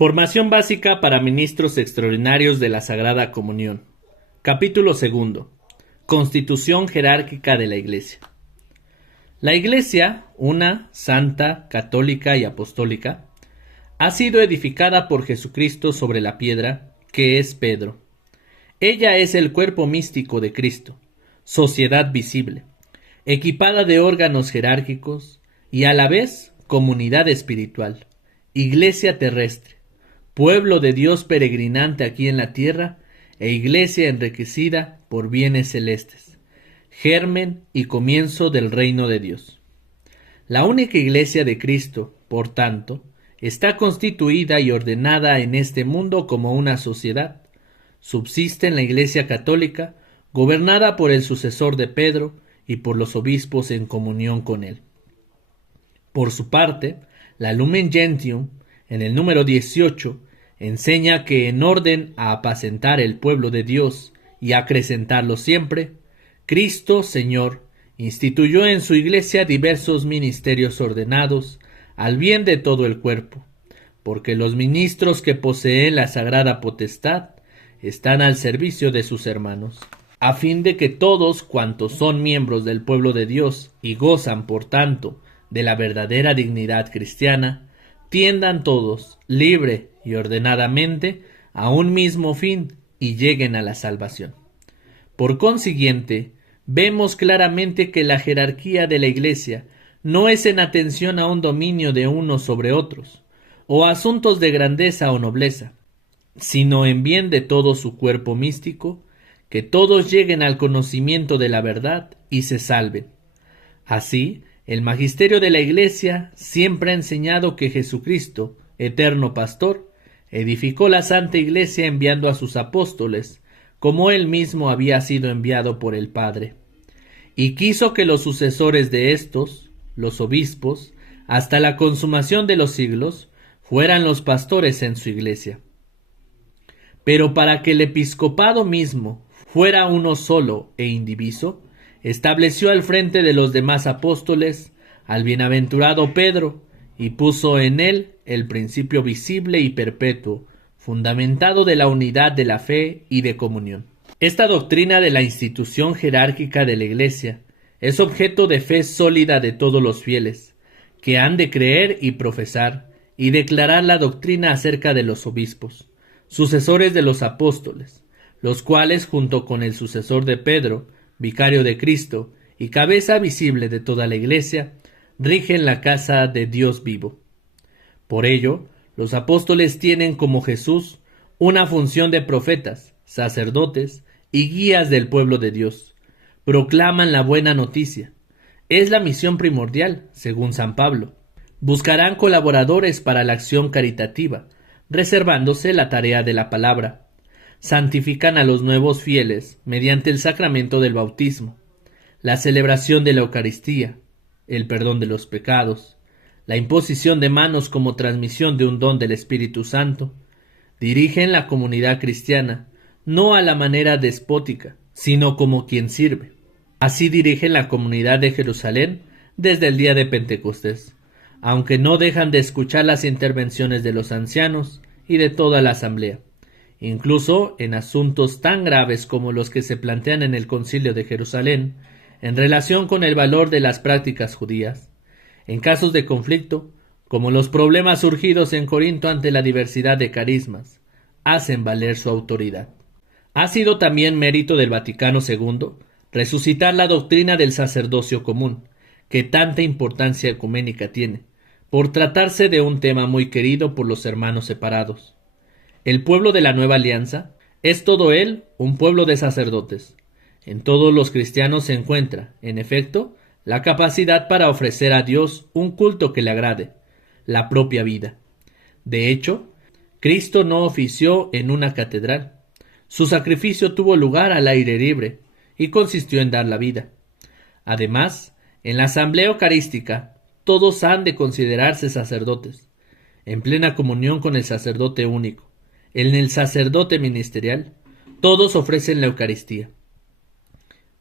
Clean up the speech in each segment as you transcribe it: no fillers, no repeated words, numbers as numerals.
Formación básica para ministros extraordinarios de la Sagrada Comunión. Capítulo 2. Constitución jerárquica de la Iglesia. La Iglesia, una, santa, católica y apostólica, ha sido edificada por Jesucristo sobre la piedra, que es Pedro. Ella es el cuerpo místico de Cristo, sociedad visible, equipada de órganos jerárquicos y a la vez comunidad espiritual, iglesia terrestre, pueblo de Dios peregrinante aquí en la tierra e iglesia enriquecida por bienes celestes, germen y comienzo del reino de Dios. La única iglesia de Cristo, por tanto, está constituida y ordenada en este mundo como una sociedad. Subsiste en la Iglesia católica, gobernada por el sucesor de Pedro y por los obispos en comunión con él. Por su parte, la Lumen Gentium, en el número 18, enseña que en orden a apacentar el pueblo de Dios y acrecentarlo siempre, Cristo, Señor, instituyó en su Iglesia diversos ministerios ordenados al bien de todo el cuerpo, porque los ministros que poseen la sagrada potestad están al servicio de sus hermanos, a fin de que todos cuantos son miembros del pueblo de Dios y gozan, por tanto, de la verdadera dignidad cristiana, tiendan todos, libre y ordenadamente, a un mismo fin y lleguen a la salvación. Por consiguiente, vemos claramente que la jerarquía de la Iglesia no es en atención a un dominio de unos sobre otros, o asuntos de grandeza o nobleza, sino en bien de todo su cuerpo místico, que todos lleguen al conocimiento de la verdad y se salven. Así, el magisterio de la Iglesia siempre ha enseñado que Jesucristo, eterno pastor, edificó la Santa Iglesia enviando a sus apóstoles, como él mismo había sido enviado por el Padre, y quiso que los sucesores de estos, los obispos, hasta la consumación de los siglos, fueran los pastores en su Iglesia. Pero para que el episcopado mismo fuera uno solo e indiviso, estableció al frente de los demás apóstoles al bienaventurado Pedro y puso en él el principio visible y perpetuo, fundamentado de la unidad de la fe y de comunión. Esta doctrina de la institución jerárquica de la Iglesia es objeto de fe sólida de todos los fieles, que han de creer y profesar y declarar la doctrina acerca de los obispos, sucesores de los apóstoles, los cuales, junto con el sucesor de Pedro, vicario de Cristo y cabeza visible de toda la Iglesia, rigen la casa de Dios vivo. Por ello, los apóstoles tienen como Jesús una función de profetas, sacerdotes y guías del pueblo de Dios. Proclaman la buena noticia. Es la misión primordial, según San Pablo. Buscarán colaboradores para la acción caritativa, reservándose la tarea de la palabra. Santifican a los nuevos fieles mediante el sacramento del bautismo, la celebración de la Eucaristía, el perdón de los pecados, la imposición de manos como transmisión de un don del Espíritu Santo. Dirigen la comunidad cristiana, no a la manera despótica, sino como quien sirve. Así dirigen la comunidad de Jerusalén desde el día de Pentecostés, aunque no dejan de escuchar las intervenciones de los ancianos y de toda la asamblea, incluso en asuntos tan graves como los que se plantean en el Concilio de Jerusalén, en relación con el valor de las prácticas judías, en casos de conflicto, como los problemas surgidos en Corinto ante la diversidad de carismas, hacen valer su autoridad. Ha sido también mérito del Vaticano II resucitar la doctrina del sacerdocio común, que tanta importancia ecuménica tiene, por tratarse de un tema muy querido por los hermanos separados. El pueblo de la Nueva Alianza es todo él un pueblo de sacerdotes. En todos los cristianos se encuentra, en efecto, la capacidad para ofrecer a Dios un culto que le agrade, la propia vida. De hecho, Cristo no ofició en una catedral. Su sacrificio tuvo lugar al aire libre y consistió en dar la vida. Además, en la asamblea eucarística, todos han de considerarse sacerdotes, en plena comunión con el sacerdote único. En el sacerdote ministerial, todos ofrecen la Eucaristía.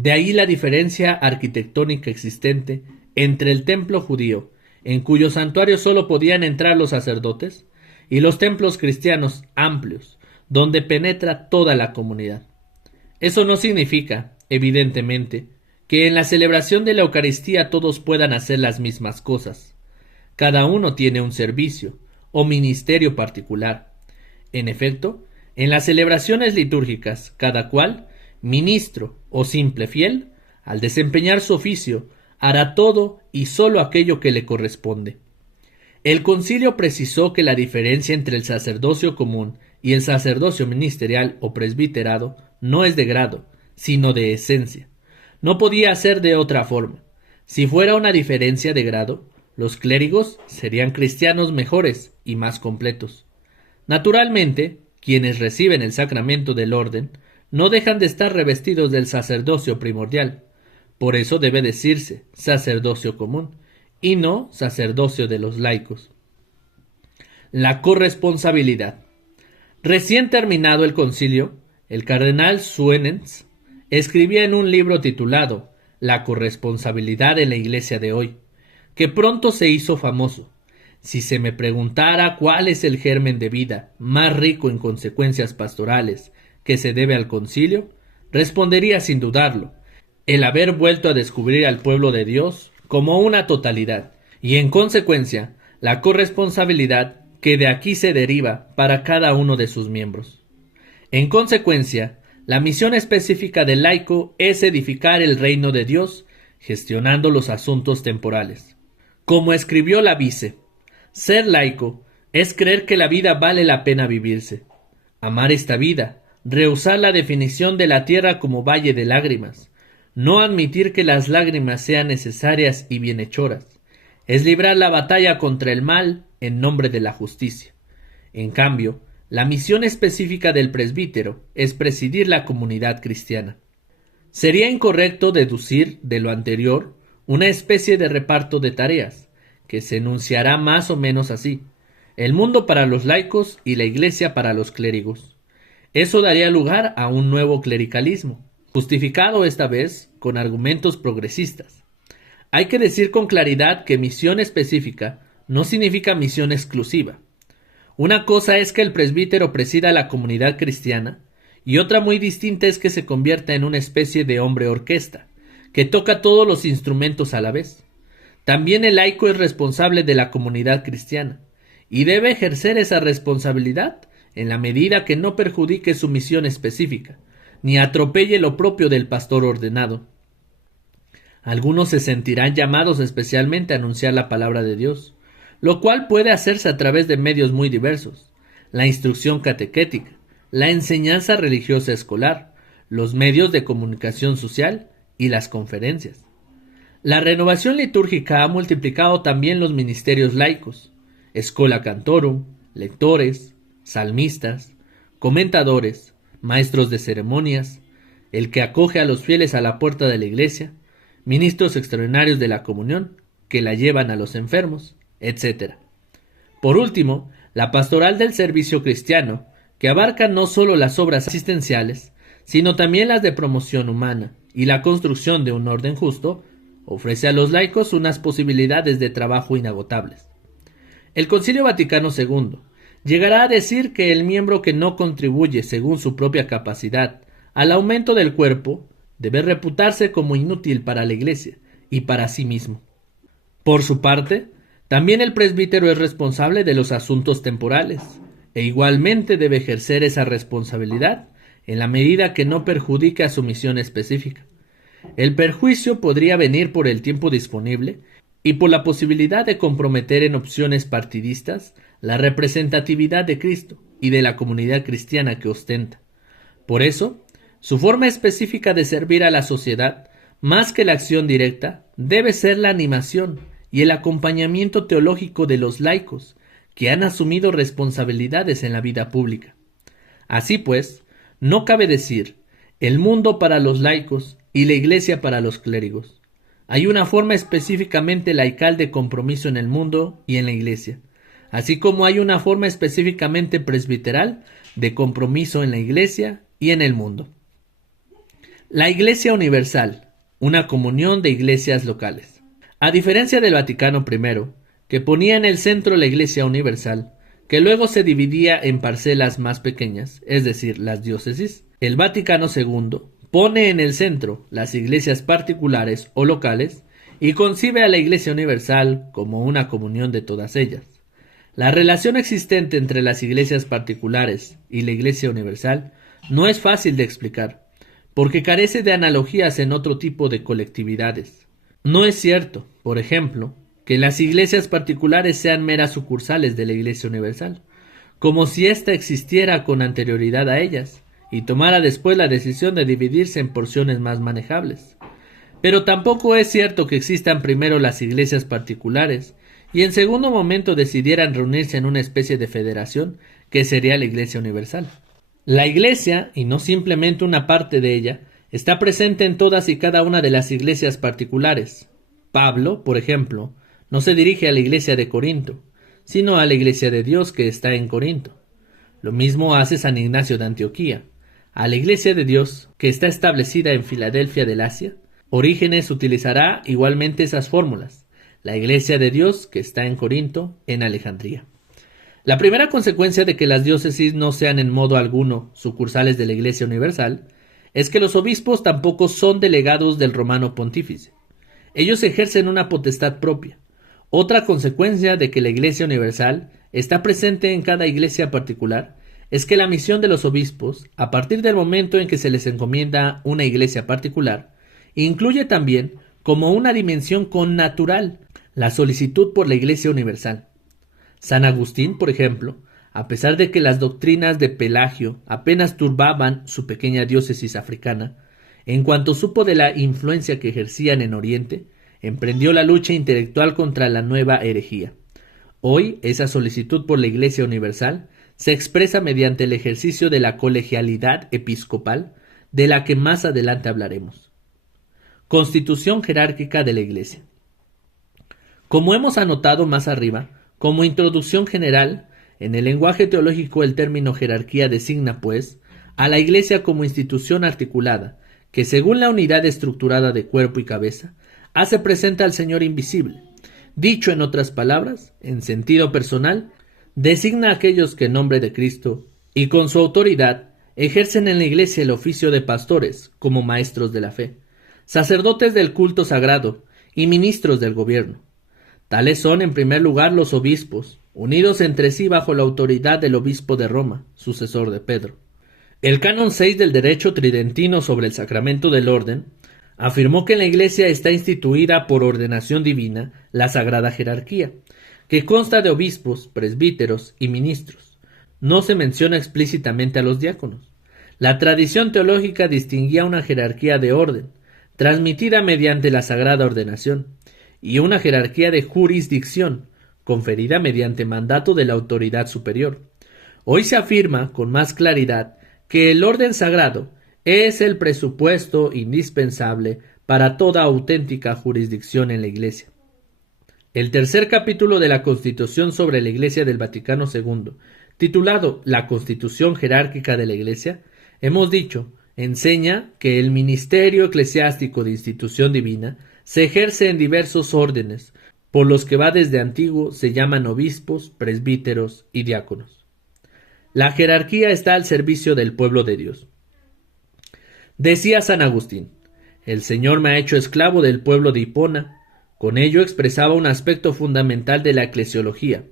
De ahí la diferencia arquitectónica existente entre el templo judío, en cuyo santuario solo podían entrar los sacerdotes, y los templos cristianos amplios, donde penetra toda la comunidad. Eso no significa, evidentemente, que en la celebración de la Eucaristía todos puedan hacer las mismas cosas. Cada uno tiene un servicio o ministerio particular. En efecto, en las celebraciones litúrgicas, cada cual, ministro o simple fiel, al desempeñar su oficio, hará todo y sólo aquello que le corresponde. El concilio precisó que la diferencia entre el sacerdocio común y el sacerdocio ministerial o presbiterado no es de grado, sino de esencia. No podía ser de otra forma. Si fuera una diferencia de grado, los clérigos serían cristianos mejores y más completos. Naturalmente, quienes reciben el sacramento del orden no dejan de estar revestidos del sacerdocio primordial. Por eso debe decirse sacerdocio común y no sacerdocio de los laicos. La corresponsabilidad. Recién terminado el concilio, el cardenal Suenens escribía en un libro titulado La corresponsabilidad en la Iglesia de hoy, que pronto se hizo famoso. Si se me preguntara cuál es el germen de vida más rico en consecuencias pastorales que se debe al concilio, respondería sin dudarlo, el haber vuelto a descubrir al pueblo de Dios como una totalidad, y en consecuencia, la corresponsabilidad que de aquí se deriva para cada uno de sus miembros. En consecuencia, la misión específica del laico es edificar el reino de Dios, gestionando los asuntos temporales. Como escribió la Vice, ser laico es creer que la vida vale la pena vivirse, amar esta vida, rehusar la definición de la tierra como valle de lágrimas, no admitir que las lágrimas sean necesarias y bienhechoras, es librar la batalla contra el mal en nombre de la justicia. En cambio, la misión específica del presbítero es presidir la comunidad cristiana. Sería incorrecto deducir de lo anterior una especie de reparto de tareas, que se enunciará más o menos así: el mundo para los laicos y la Iglesia para los clérigos. Eso daría lugar a un nuevo clericalismo, justificado esta vez con argumentos progresistas. Hay que decir con claridad que misión específica no significa misión exclusiva. Una cosa es que el presbítero presida la comunidad cristiana, y otra muy distinta es que se convierta en una especie de hombre orquesta, que toca todos los instrumentos a la vez. También el laico es responsable de la comunidad cristiana, y debe ejercer esa responsabilidad en la medida que no perjudique su misión específica, ni atropelle lo propio del pastor ordenado. Algunos se sentirán llamados especialmente a anunciar la palabra de Dios, lo cual puede hacerse a través de medios muy diversos: la instrucción catequética, la enseñanza religiosa escolar, los medios de comunicación social y las conferencias. La renovación litúrgica ha multiplicado también los ministerios laicos: Schola Cantorum, lectores, salmistas, comentadores, maestros de ceremonias, el que acoge a los fieles a la puerta de la iglesia, ministros extraordinarios de la comunión, que la llevan a los enfermos, etc. Por último, la pastoral del servicio cristiano, que abarca no solo las obras asistenciales, sino también las de promoción humana y la construcción de un orden justo, ofrece a los laicos unas posibilidades de trabajo inagotables. El Concilio Vaticano II llegará a decir que el miembro que no contribuye según su propia capacidad al aumento del cuerpo debe reputarse como inútil para la Iglesia y para sí mismo. Por su parte, también el presbítero es responsable de los asuntos temporales, e igualmente debe ejercer esa responsabilidad en la medida que no perjudique a su misión específica. El perjuicio podría venir por el tiempo disponible y por la posibilidad de comprometer en opciones partidistas la representatividad de Cristo y de la comunidad cristiana que ostenta. Por eso, su forma específica de servir a la sociedad, más que la acción directa, debe ser la animación y el acompañamiento teológico de los laicos, que han asumido responsabilidades en la vida pública. Así pues, no cabe decir el mundo para los laicos y la Iglesia para los clérigos. Hay una forma específicamente laical de compromiso en el mundo y en la Iglesia, así como hay una forma específicamente presbiteral de compromiso en la Iglesia y en el mundo. La Iglesia Universal, una comunión de iglesias locales. A diferencia del Vaticano I, que ponía en el centro la Iglesia Universal, que luego se dividía en parcelas más pequeñas, es decir, las diócesis. El Vaticano II pone en el centro las iglesias particulares o locales y concibe a la Iglesia Universal como una comunión de todas ellas. La relación existente entre las iglesias particulares y la Iglesia Universal no es fácil de explicar, porque carece de analogías en otro tipo de colectividades. No es cierto, por ejemplo, que las iglesias particulares sean meras sucursales de la Iglesia Universal, como si ésta existiera con anterioridad a ellas y tomara después la decisión de dividirse en porciones más manejables. Pero tampoco es cierto que existan primero las iglesias particulares y en segundo momento decidieran reunirse en una especie de federación que sería la Iglesia Universal. La Iglesia, y no simplemente una parte de ella, está presente en todas y cada una de las iglesias particulares. Pablo, por ejemplo, no se dirige a la iglesia de Corinto, sino a la iglesia de Dios que está en Corinto. Lo mismo hace San Ignacio de Antioquía. A la iglesia de Dios, que está establecida en Filadelfia del Asia, Orígenes utilizará igualmente esas fórmulas. La iglesia de Dios, que está en Corinto, en Alejandría. La primera consecuencia de que las diócesis no sean en modo alguno sucursales de la Iglesia Universal es que los obispos tampoco son delegados del romano pontífice. Ellos ejercen una potestad propia. Otra consecuencia de que la Iglesia Universal está presente en cada iglesia particular es que la misión de los obispos, a partir del momento en que se les encomienda una iglesia particular, incluye también, como una dimensión connatural, la solicitud por la Iglesia Universal. San Agustín, por ejemplo, a pesar de que las doctrinas de Pelagio apenas turbaban su pequeña diócesis africana, en cuanto supo de la influencia que ejercían en Oriente, emprendió la lucha intelectual contra la nueva herejía. Hoy, esa solicitud por la Iglesia Universal se expresa mediante el ejercicio de la colegialidad episcopal, de la que más adelante hablaremos. Constitución jerárquica de la Iglesia. Como hemos anotado más arriba, como introducción general, en el lenguaje teológico el término jerarquía designa, pues, a la Iglesia como institución articulada, que según la unidad estructurada de cuerpo y cabeza, hace presente al Señor invisible. Dicho en otras palabras, en sentido personal, designa a aquellos que en nombre de Cristo y con su autoridad ejercen en la Iglesia el oficio de pastores como maestros de la fe, sacerdotes del culto sagrado y ministros del gobierno. Tales son, en primer lugar, los obispos, unidos entre sí bajo la autoridad del obispo de Roma, sucesor de Pedro. El canon 6 del derecho tridentino sobre el sacramento del orden afirmó que en la Iglesia está instituida por ordenación divina la sagrada jerarquía, que consta de obispos, presbíteros y ministros. No se menciona explícitamente a los diáconos. La tradición teológica distinguía una jerarquía de orden, transmitida mediante la sagrada ordenación, y una jerarquía de jurisdicción, conferida mediante mandato de la autoridad superior. Hoy se afirma con más claridad que el orden sagrado es el presupuesto indispensable para toda auténtica jurisdicción en la Iglesia. El tercer capítulo de la Constitución sobre la Iglesia del Vaticano II, titulado La Constitución Jerárquica de la Iglesia, hemos dicho, enseña que el ministerio eclesiástico de institución divina se ejerce en diversos órdenes, por los que va desde antiguo se llaman obispos, presbíteros y diáconos. La jerarquía está al servicio del pueblo de Dios. Decía San Agustín, el Señor me ha hecho esclavo del pueblo de Hipona. Con ello expresaba un aspecto fundamental de la eclesiología,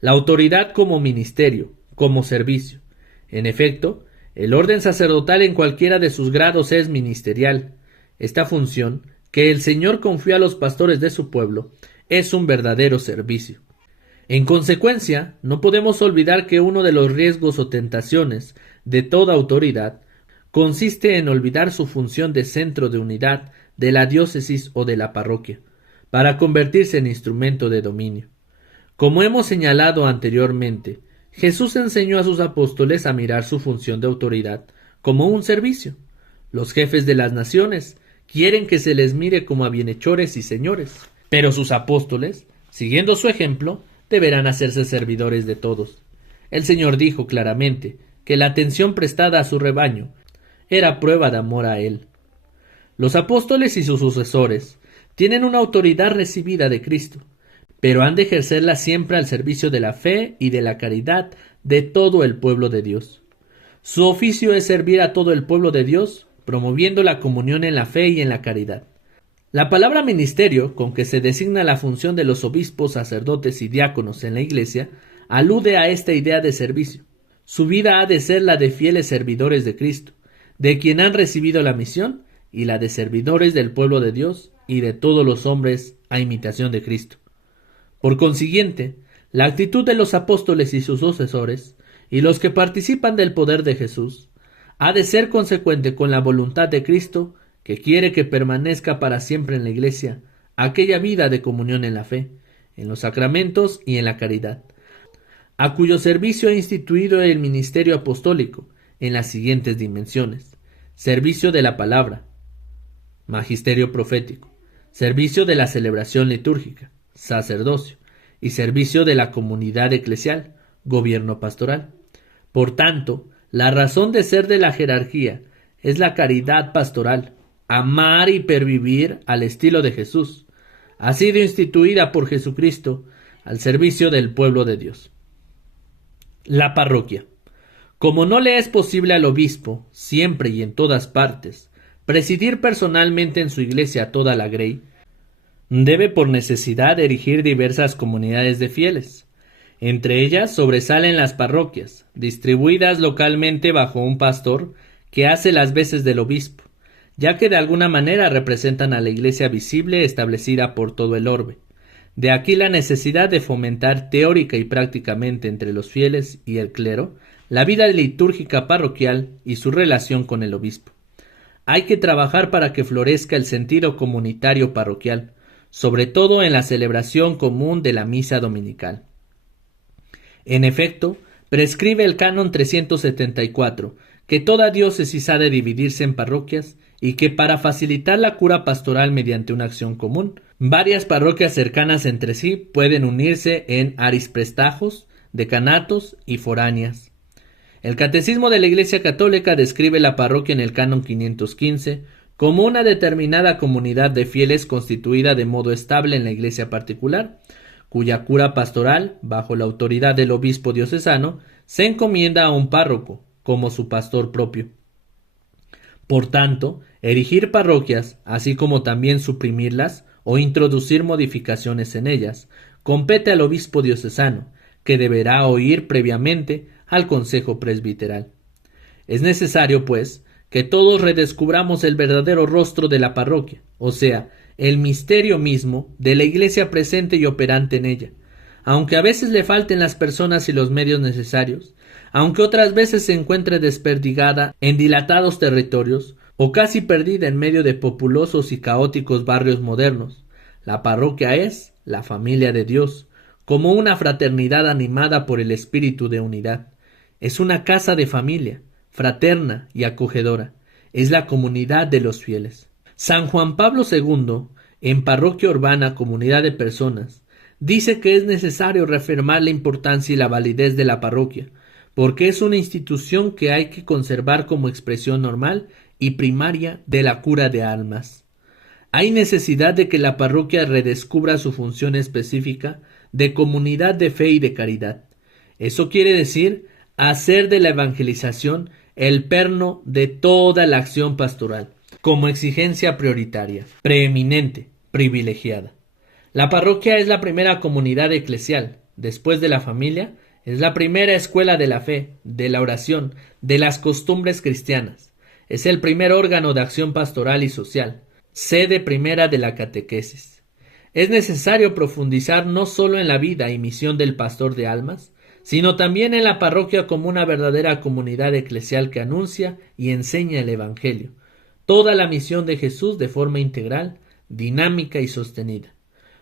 la autoridad como ministerio, como servicio. En efecto, el orden sacerdotal en cualquiera de sus grados es ministerial. Esta función, que el Señor confió a los pastores de su pueblo, es un verdadero servicio. En consecuencia, no podemos olvidar que uno de los riesgos o tentaciones de toda autoridad consiste en olvidar su función de centro de unidad de la diócesis o de la parroquia, para convertirse en instrumento de dominio. Como hemos señalado anteriormente, Jesús enseñó a sus apóstoles a mirar su función de autoridad como un servicio. Los jefes de las naciones quieren que se les mire como a bienhechores y señores, pero sus apóstoles, siguiendo su ejemplo, deberán hacerse servidores de todos. El Señor dijo claramente que la atención prestada a su rebaño era prueba de amor a Él. Los apóstoles y sus sucesores tienen una autoridad recibida de Cristo, pero han de ejercerla siempre al servicio de la fe y de la caridad de todo el pueblo de Dios. Su oficio es servir a todo el pueblo de Dios, promoviendo la comunión en la fe y en la caridad. La palabra ministerio, con que se designa la función de los obispos, sacerdotes y diáconos en la Iglesia, alude a esta idea de servicio. Su vida ha de ser la de fieles servidores de Cristo, de quien han recibido la misión, y la de servidores del pueblo de Dios y de todos los hombres a imitación de Cristo. Por consiguiente, la actitud de los apóstoles y sus sucesores, y los que participan del poder de Jesús, ha de ser consecuente con la voluntad de Cristo, que quiere que permanezca para siempre en la Iglesia aquella vida de comunión en la fe, en los sacramentos y en la caridad, a cuyo servicio ha instituido el ministerio apostólico en las siguientes dimensiones: servicio de la palabra, magisterio profético, servicio de la celebración litúrgica, sacerdocio, y servicio de la comunidad eclesial, gobierno pastoral. Por tanto, la razón de ser de la jerarquía es la caridad pastoral, amar y pervivir al estilo de Jesús. Ha sido instituida por Jesucristo al servicio del pueblo de Dios. La parroquia. Como no le es posible al obispo, siempre y en todas partes, presidir personalmente en su iglesia toda la grey, debe por necesidad erigir diversas comunidades de fieles. Entre ellas sobresalen las parroquias, distribuidas localmente bajo un pastor que hace las veces del obispo, ya que de alguna manera representan a la iglesia visible establecida por todo el orbe. De aquí la necesidad de fomentar teórica y prácticamente entre los fieles y el clero la vida litúrgica parroquial y su relación con el obispo. Hay que trabajar para que florezca el sentido comunitario parroquial, sobre todo en la celebración común de la misa dominical. En efecto, prescribe el canon 374 que toda diócesis ha de dividirse en parroquias y que para facilitar la cura pastoral mediante una acción común, varias parroquias cercanas entre sí pueden unirse en arisprestajos, decanatos y foráneas. El Catecismo de la Iglesia Católica describe la parroquia en el canon 515 como una determinada comunidad de fieles constituida de modo estable en la iglesia particular, cuya cura pastoral, bajo la autoridad del obispo diocesano, se encomienda a un párroco, como su pastor propio. Por tanto, erigir parroquias, así como también suprimirlas o introducir modificaciones en ellas, compete al obispo diocesano, que deberá oír previamente al consejo presbiteral. Es necesario, pues, que todos redescubramos el verdadero rostro de la parroquia, o sea, el misterio mismo de la iglesia presente y operante en ella, aunque a veces le falten las personas y los medios necesarios, aunque otras veces se encuentre desperdigada en dilatados territorios o casi perdida en medio de populosos y caóticos barrios modernos. La parroquia es la familia de Dios, como una fraternidad animada por el espíritu de unidad. Es una casa de familia, fraterna y acogedora. Es la comunidad de los fieles. San Juan Pablo II, en Parroquia Urbana, Comunidad de Personas, dice que es necesario reafirmar la importancia y la validez de la parroquia, porque es una institución que hay que conservar como expresión normal y primaria de la cura de almas. Hay necesidad de que la parroquia redescubra su función específica de comunidad de fe y de caridad. Eso quiere decir hacer de la evangelización el perno de toda la acción pastoral, como exigencia prioritaria, preeminente, privilegiada. La parroquia es la primera comunidad eclesial, después de la familia, es la primera escuela de la fe, de la oración, de las costumbres cristianas. Es el primer órgano de acción pastoral y social, sede primera de la catequesis. Es necesario profundizar no solo en la vida y misión del pastor de almas, sino también en la parroquia como una verdadera comunidad eclesial que anuncia y enseña el Evangelio, toda la misión de Jesús de forma integral, dinámica y sostenida.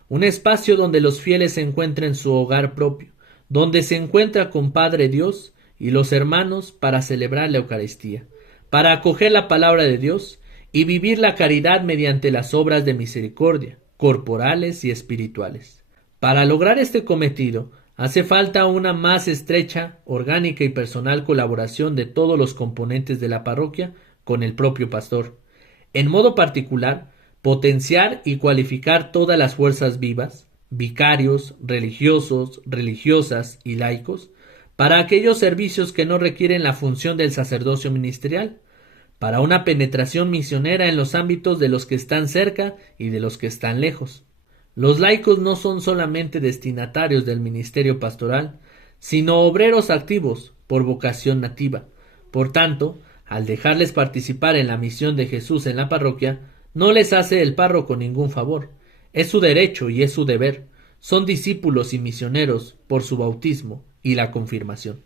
Un espacio donde los fieles encuentren su hogar propio, donde se encuentra con Padre Dios y los hermanos para celebrar la Eucaristía, para acoger la palabra de Dios y vivir la caridad mediante las obras de misericordia, corporales y espirituales. Para lograr este cometido, hace falta una más estrecha, orgánica y personal colaboración de todos los componentes de la parroquia con el propio pastor. En modo particular, potenciar y cualificar todas las fuerzas vivas, vicarios, religiosos, religiosas y laicos, para aquellos servicios que no requieren la función del sacerdocio ministerial, para una penetración misionera en los ámbitos de los que están cerca y de los que están lejos. Los laicos no son solamente destinatarios del ministerio pastoral, sino obreros activos por vocación nativa. Por tanto, al dejarles participar en la misión de Jesús en la parroquia, no les hace el párroco ningún favor. Es su derecho y es su deber. Son discípulos y misioneros por su bautismo y la confirmación.